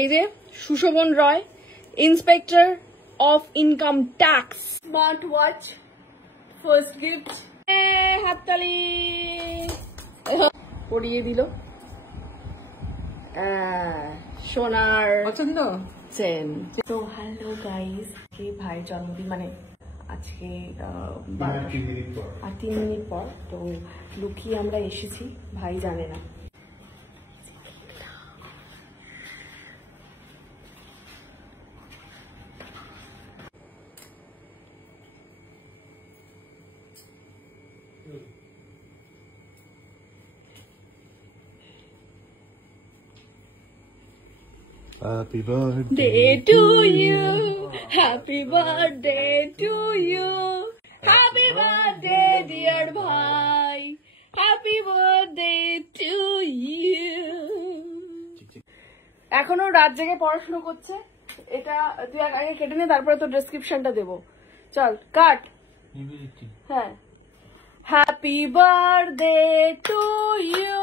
এই যে Sushobhan Roy, inspector of income tax, smart watch, first gift, হাততালি পরিয়ে দিল। সোনার পছন্দ চেন। তো হ্যালো গাইস, কে ভাইয়ের জন্মদিন, মানে আজকে আর 3 মিনিট পর। তো লুকিয়ে আমরা এসেছি, ভাই জানে না। Happy birthday to you, happy birthday to you, happy birthday dear bhai, happy birthday to you. এখনো রাত জেগে পড়াশোনা করছে। এটা তুই আগে কেটে নে, তারপরে তোর ডেসক্রিপশনটা দেবো। চল কাট। হ্যাঁ, happy birthday to you,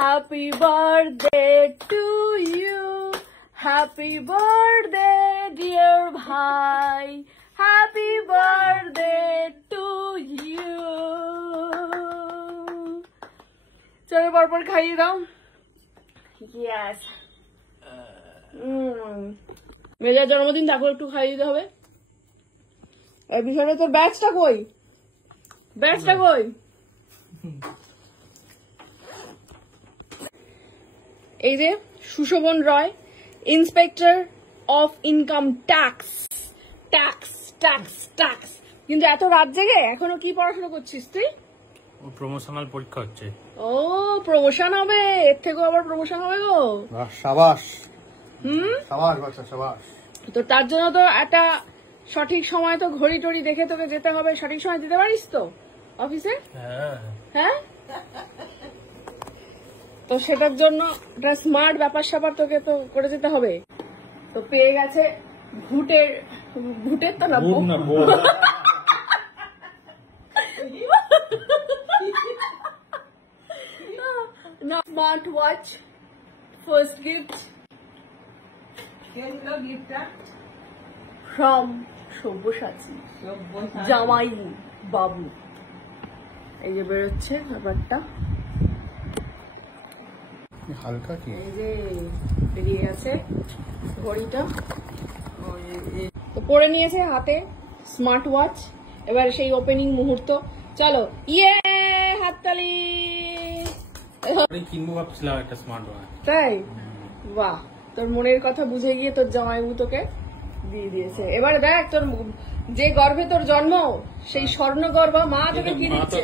happy birthday to you, happy birthday dear bhai, happy birthday to you. চলো পরপর খাইয়ে দাও। ইয়েস, মেজার জন্মদিন, তারপর একটু খাইয়ে দিতে হবে। এই বিষয়টা তোর ব্যাচটা কই, ব্যাচটা কই? এই যে Sushobhan Roy, inspector of income tax, tax tax tax. কিন্তু এত রাত জেগে এখনো কি পড়াশোনা করছিস তুই? প্রমোশনাল পরীক্ষা হচ্ছে। ও, প্রমোশন হবে, এর থেকেও আবার প্রমোশন হবে গো। সাবাস। সাবাস বাচ্চা, সাবাস। তো তার জন্য তো একটা সঠিক সময় তো ঘড়ি টড়ি দেখে তোকে যেতে হবে। সঠিক সময় দিতে পারিস তো অফিসে? হ্যাঁ, তো সেটার জন্য একটা স্মার্ট ব্যাপার স্যাপার তোকে তো করে যেতে হবে। তো পেয়ে গেছে ভুটের তো না, smart watch, first gift from Sabyasachi জামাই বাবু। এই যে বেরোচ্ছে ব্যাপারটা, হালকা কি এই যে বেরিয়ে গেছে ঘড়িটা। তো পরে নিয়েছে হাতে স্মার্ট ওয়াচ। এবার সেই ওপেনিং মুহূর্ত। চলো, ইয়ে হাততালি। কিনবো ভাবছিলাম একটা স্মার্ট ওয়াচ। তাই? বাহ, তোর মনের কথা বুঝে গিয়ে তোর জামাইবু তোকে দিয়ে দিয়েছে। এবারে দেখ, তোর যে গর্ভে তোর জন্ম, সেই স্বর্ণ গর্ভা মা তোকে কি দিচ্ছে?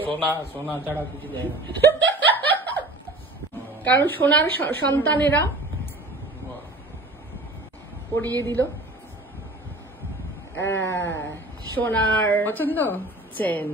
সোনা ছাড়া কিছু দেয় না। কারণ সোনার সন্তানেরা পরিয়ে দিল সোনার পছন্দ চেন।